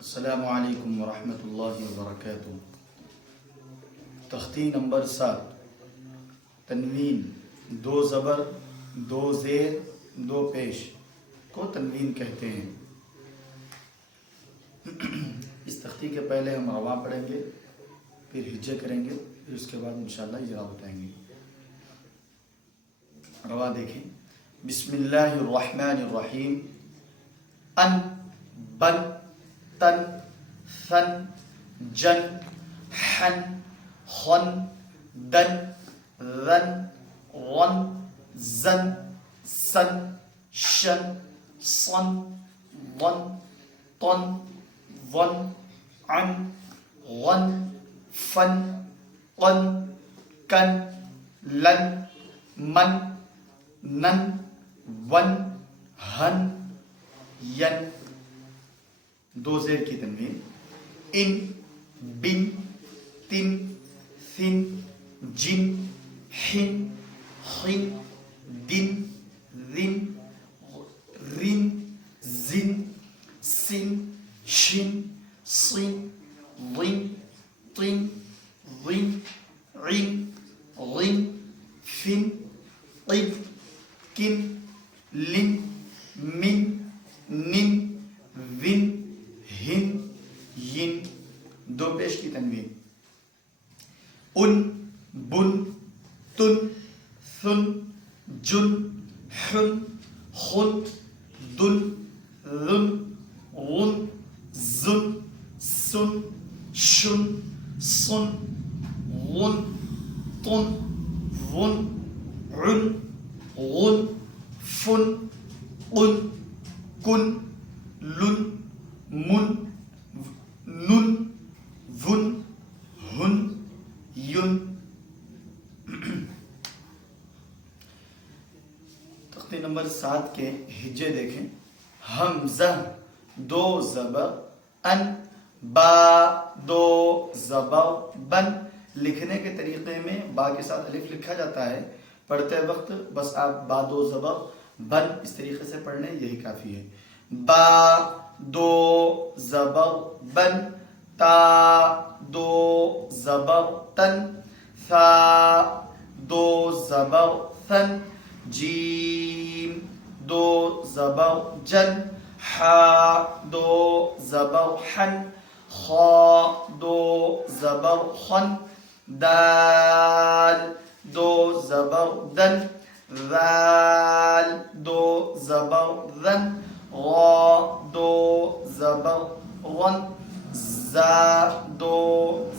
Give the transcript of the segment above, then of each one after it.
अस्सलामु अलैकुम वरहमतुल्लाहि वबरकातुहू। तख्ती नंबर 7 तनवीन, दो ज़बर, दो ज़ेर, दो पेश को तनवीन कहते हैं। इस तख्ती के पहले हम रवा पढ़ेंगे, फिर हिज्जे करेंगे, फिर उसके बाद इंशाअल्लाह इजरा बताएंगे। रवा देखें। बिस्मिल्लाहिर्रहमानिर्रहीम। अन, बन, तन, सन, जन, हन, खन, दन, रन, वन, जन, सन, शन, सन, वन, तन, वन, अन, गन, फन, कन, कन, लन, मन, नन, वन, हन, यन। दो ज़ेर की तनवीन। इन, बिन, तिन, थिन, जिन, हिन, हिन, दिन, रिन, रिन, जिन, सिन, शिन, सिन, रिन, तिन, रिन, रिन, रिन, फिन, क़िन, किन, लिन, मिन, निन, विन, हिन, यिन। दो पेश की तनवीन। उन, बुन, तुन, सुन, जुन, हुन, खुन, दुन, रुन, गुन, जुन, सुन, शुन, सुन, गुन, तुन, वुन, उन, गुन, फुन, कुन, कुन, लुन, मुन, नुन, वुन, हुन, युन। तख्ती नंबर 7 के हिज्जे देखें। हमज़ा, दो ज़बर, अन, बा, दो ज़बर, बन। लिखने के तरीके में बा के साथ अलिफ लिखा जाता है। पढ़ते वक्त बस आप बा दो ज़बर बन इस तरीके से पढ़ लें, यही काफ़ी है। बा दो ज़बर बन, ता दो ज़बर तन, सा दो ज़बर सन, जीम दो ज़बर जन, हा दो ज़बर हन, खा दो ज़बर खन, दाल दो ज़बर दन, ज़ाल दो ज़बर ज़न, ग़ा दो ज़बर ग़न, ज़ा दो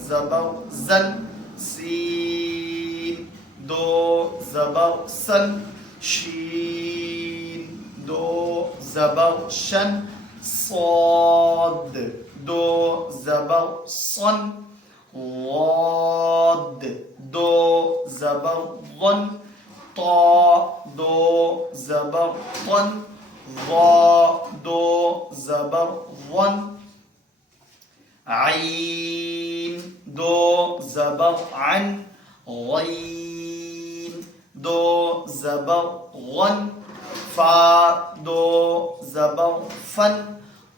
ज़बर ज़न, सीन दो ज़बर सन, शीन दो ज़बर शन, صاد दो ज़बर सन, ग़ाद दो ज़बर ग़न, ता दो ज़बर ग़न, ज़ा दो ज़बर ग़न, आइन दो ज़बर अन, ग़ीन दो ज़बर ग़न, फा दो ज़बर फन,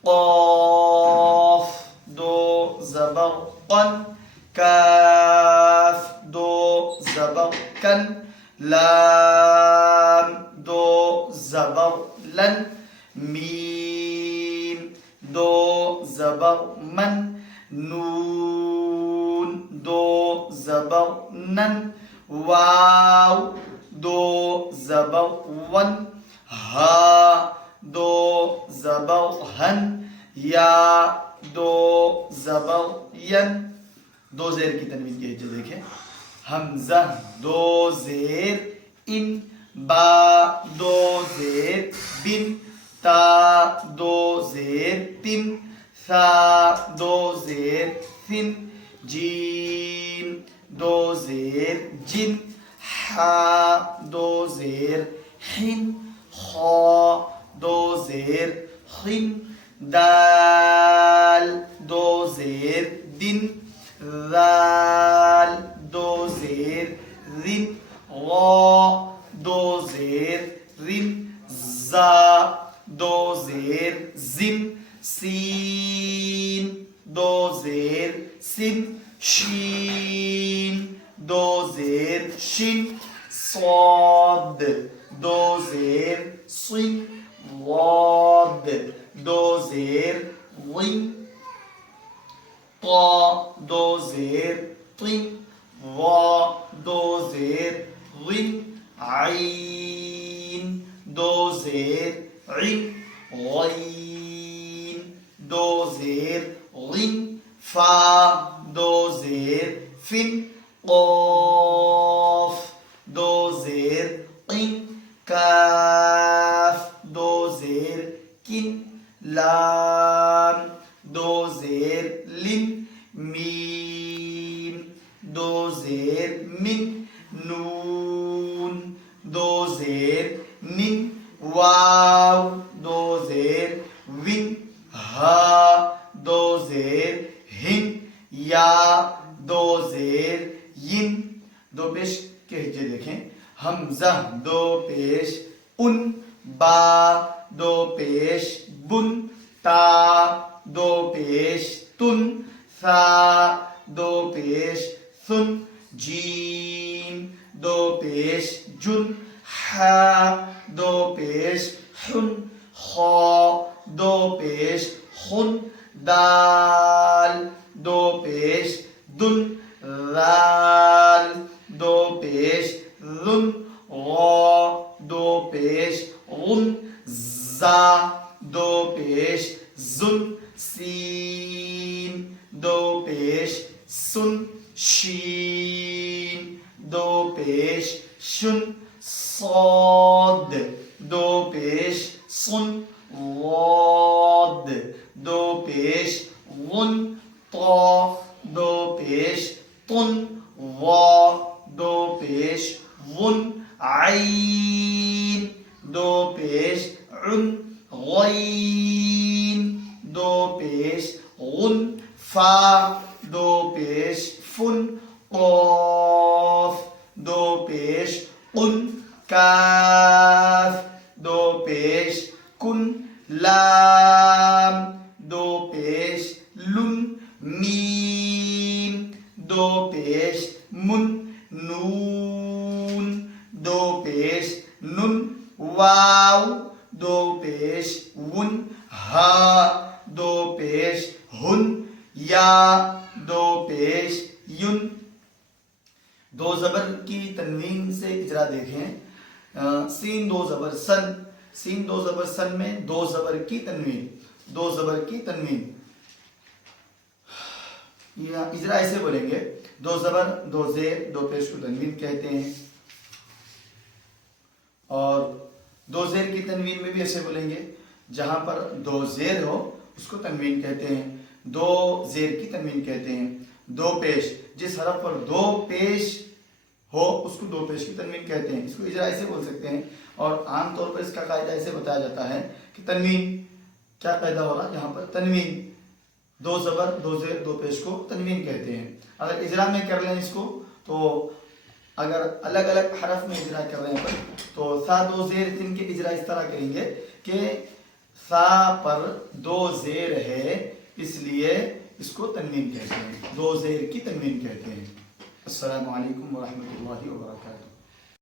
क़ाफ दो ज़बर क़न, काफ दो ज़बर कन, लाम दो ज़बर लन, मीम दो ज़बर मन, नून दो ज़बर नन, वाव दो ज़बर वन, हा दो ज़बर हन, या दो ज़बर यन। दो ज़ेर की तनवीन के हिज्जे देखें। हमज़ा दो ज़ेर इन, बा दो ज़ेर बिन, ता दो ज़ेर तिन, सा दो ज़ेर थिन, जीम दो ज़ेर जिन, हा दो ज़ेर हिन, खा दो ज़ेर खिन, दाल दो ज़ेर दिन, ज़ाल दो ज़ेर रिन, ग़ा दो ज़ेर रिन, ज़ा दो ज़ेर जिन, सीन दो ज़ेर सिन शीन दो ज़ेर शिन صاد दो ज़ेर सिन वाद दो ज़ेर विन طا दो ज़ेर तिन वा दो ज़ेर विन आइन दो ज़ेर इन गईन दो ज़ेर गिन फा दो ज़ेर फिन क़ाफ दो ज़ेर क़िन काफ दो ज़ेर किन लाम दो ज़ेर लिन मीम दो ज़ेर मिन नून दो ज़ेर निन वाव दो ज़ेर विन हा दो ज़ेर हिन या दो ज़ेर यिन दो पेश के हिज्जे देखें हमजा दो पेश उन बा दो पेश बुन ता दो पेश तुन सा दो पेश सुन जीम दो पेश जुन हा दो पेश हुन खा दो पेश खुन दाल दो पेश दुन लाल दो पेश लुन गा दो पेश गुन जा दो पेश जुन सीन दो पेश सुन शीन दो पेश शुन صاد दो पेश सुन वाद दो पेश गुन ता दो पेश तुन वा दो पेश गुन आइन दो पेश उन गईन दो पेश गुन फा दो पेश फुन क़ाफ दो पेश कुन काफ दो पेश कुन लाम दो पेश लुन मीम दो पेश मुन नून दो पेश नुन वाव दो पेश वुन हा दो पेश हुन या दो पेश युन दो जबर की तनवीन से इजरा देखें सीन दो जबर सन सीन दो जबर सन में दो जबर की तनवीन दो जबर की तनवीन इजरा ऐसे बोलेंगे दो जबर दो जेर दो पेश को तनवीन कहते हैं और दो जेर की तनवीन में भी ऐसे बोलेंगे जहां पर दो जेर हो उसको तनवीन कहते हैं दो जेर की तनवीन कहते हैं दो पेश जिस हरफ पर दो पेश हो उसको दो पेश की तनवीन कहते हैं इसको इजरा ऐसे बोल सकते हैं और आमतौर पर इसका कायदा ऐसे बताया जाता है कि तनवीन क्या पैदा हो रहा है यहाँ पर तनवीन दो जबर दो जेर दो पेश को तनवीन कहते हैं अगर इजरा में कर लें इसको तो अगर अलग अलग हरफ में इजरा कर रहे हैं तो सा दो जेर तिन के इजरा इस तरह करेंगे कि सा पर दो जेर है इसलिए इसको तनवीन कहते हैं दो जेर की तनवीन कहते हैं। अस्सलामु अलैकुम व रहमतुल्लाहि व बरकातुहू।